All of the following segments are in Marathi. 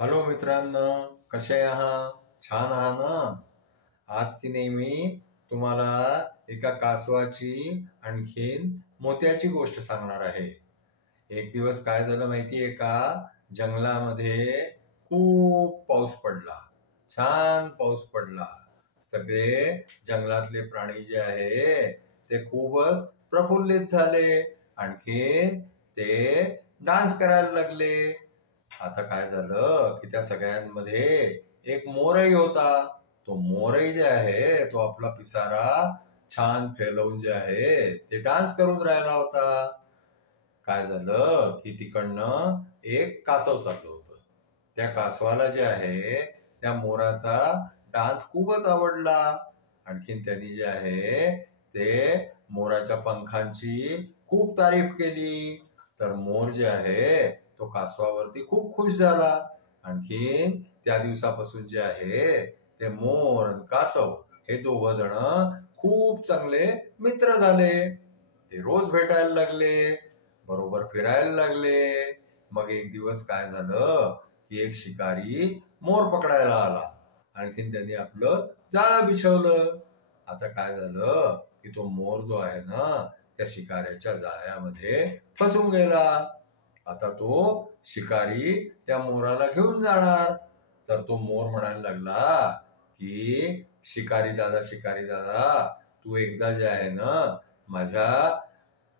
हॅलो मित्रांनो, कसे आहात? छान आहात ना? आज की नाही मी तुम्हाला एका कासवाची आणखीन मोत्याची गोष्ट सांगणार आहे. एक दिवस काय झालं माहितीये का? जंगलामध्ये खूप पाऊस पडला. छान पाऊस पडला. सगळे जंगलातले प्राणी जे आहे ते खूपच प्रफुल्लित झाले. आणखीन ते डान्स करायला लागले. आता काय झालं की त्या सगळ्यांमध्ये एक मोरही होता. तो मोरही जे आहे तो आपला पिसारा छान फैलवून जे आहे ते डान्स करून राहिला होता. काय झालं की तिकडनं एक कासव चाललं होतं. त्या कासवाला जे आहे त्या मोराचा डान्स खूपच आवडला. आणखीन त्यांनी जे आहे ते मोराच्या पंखांची खूप तारीफ केली. तर मोर जे आहे तो कासवावरती खूप खुश झाला. आणखीन त्या दिवसापासून जे आहे ते मोर आणि कासव हे दोघ जण खूप चांगले मित्र झाले. ते रोज भेटायला लागले, बरोबर फिरायला लागले. मग एक दिवस काय झालं की एक शिकारी मोर पकडायला आला. आणखीन त्यांनी आपलं जाळं बिछवलं. आता काय झालं की तो मोर जो आहे ना त्या शिकाऱ्याच्या जाळ्यामध्ये फसून गेला. आता तो शिकारी त्या मोराला घेऊन जाणार. तर तो मोर म्हणायला लागला की शिकारी दादा तू एकदा जे आहे ना माझ्या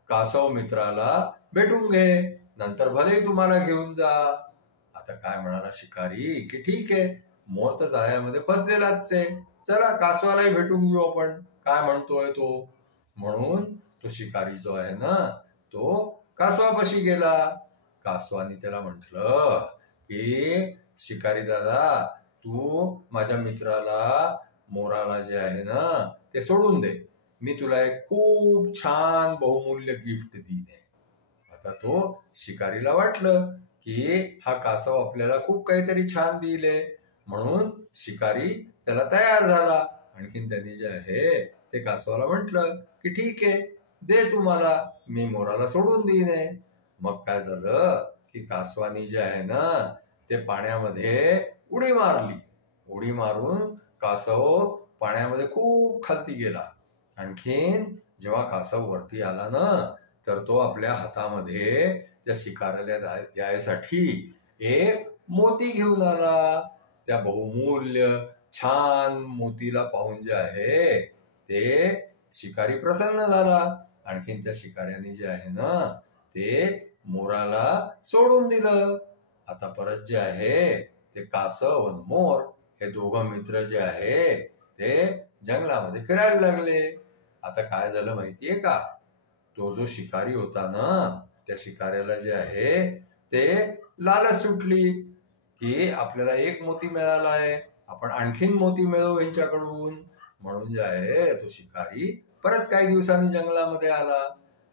कासव मित्राला भेटून घे, नंतर भलेही तुम्हाला घेऊन जा. आता काय म्हणाला शिकारी की ठीक आहे, मोर तर जाळ्यामध्ये फसलेलाच आहे, चला कासवालाही भेटून घेऊ आपण, काय म्हणतोय तो. म्हणून तो शिकारी जो आहे ना तो कासवापाशी गेला. कासवानी त्याला म्हटलं की शिकारी दादा तू माझ्या मित्राला मोराला जे आहे ना ते सोडून दे, मी तुला एक खूप छान बहुमूल्य गिफ्ट देईन. आता तो शिकारीला वाटलं की हा कासव आपल्याला खूप काहीतरी छान दिले, म्हणून शिकारी त्याला तयार झाला. आणखीन त्यांनी जे आहे ते कासवाला म्हटलं की ठीक आहे, दे तुम्हाला, मी मोराला सोडून देईन. मग काय झालं की कासवानी जे आहे ना ते पाण्यामध्ये उडी मारली. उडी मारून कासव पाण्यामध्ये खूप खालती गेला. आणखीन जेव्हा कासव वरती आला ना तर तो आपल्या हातामध्ये त्या शिकाऱ्याला द्यायसाठी एक मोती घेऊन आला. त्या बहुमूल्य छान मोतीला पाहून जे आहे ते शिकारी प्रसन्न झाला. आणखीन त्या शिकाऱ्याने जे आहे ना ते मोराला सोडून दिलं. आता परत जे आहे ते कासव आणि मोर हे दोघं मित्र जे आहे ते जंगलामध्ये फिरायला लागले. आता काय झालं माहितीये का? तो जो शिकारी होता ना त्या शिकाऱ्याला जे आहे ते लालच सुटली की आपल्याला एक मोती मिळाला आहे, आपण आणखीन मोती मिळवू यांच्याकडून. म्हणून जे आहे तो शिकारी परत काही दिवसांनी जंगलामध्ये आला.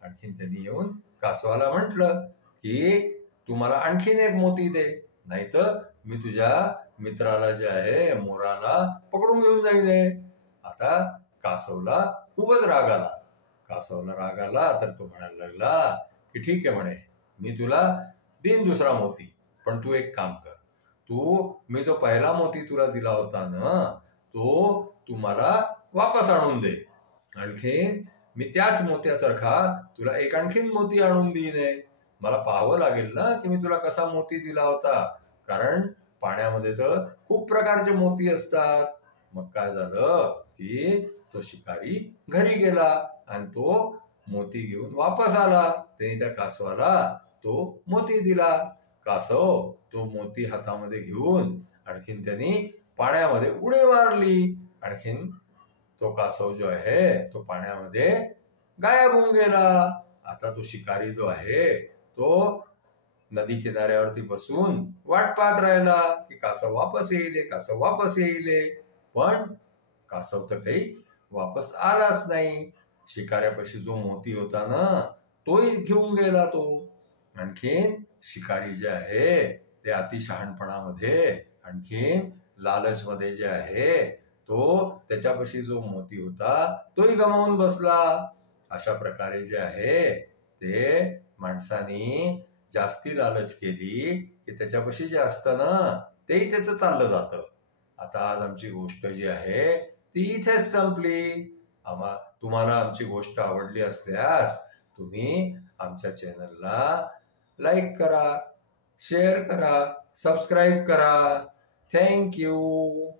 आणखीन त्यांनी येऊन कासवाला म्हटलं की तू मला आणखीन एक मोती दे, नाहीतर मी तुझ्या मित्राला जे आहे मोराला पकडून घेऊन जाईन. आता कासवला खूपच राग आला. कासवला राग आला तर तो म्हणायला लागला की ठीक आहे म्हणे, मी तुला देईन दुसरा मोती, पण तू एक काम कर, तू मी जो पहिला मोती तुला दिला होता ना तो तू मला वापस आणून दे. आणखीन मी त्याच मोत्यासारखा तुला एक आणखीन मोती आणून देईन. मला पाहावं लागेल ना की मी तुला कसा मोती दिला होता, कारण पाण्यामध्ये तर खूप प्रकारचे मोती असतात. मग काय झालं की तो शिकारी घरी गेला आणि तो मोती घेऊन वापस आला. त्याने त्या कासवाला तो मोती दिला. कासव तो मोती हातामध्ये घेऊन आणखीन त्यांनी पाण्यामध्ये उडी मारली. आणखीन तो कासव जो आहे तो पाण्यामध्ये गायब होऊन गेला. आता तो शिकारी जो आहे तो नदी किनाऱ्यावरती बसून वाट पाहत राहिला की कासव वापस येईल, कासव वापस येईल. पण कासव तर काही वापस आलाच नाही. शिकाऱ्यापाशी जो मोती होता ना तोही घेऊन गेला तो. आणखीन शिकारी जे आहे ते अतिशहाणपणामध्ये आणखीन लालचमध्ये जे आहे तो त्याच्यापाशी जो मोती होता तोही गमावून बसला. अशा प्रकारे जे आहे ते माणसानी जास्ती लालच केली की त्याच्यापाशी जे असतं ना तेही त्याचं चाललं जातं. आता आज आमची गोष्ट जी आहे ती इथेच संपली. तुम्हाला आमची गोष्ट आवडली असल्यास तुम्ही आमच्या चॅनलला लाईक करा, शेअर करा, सबस्क्राईब करा. Thank you.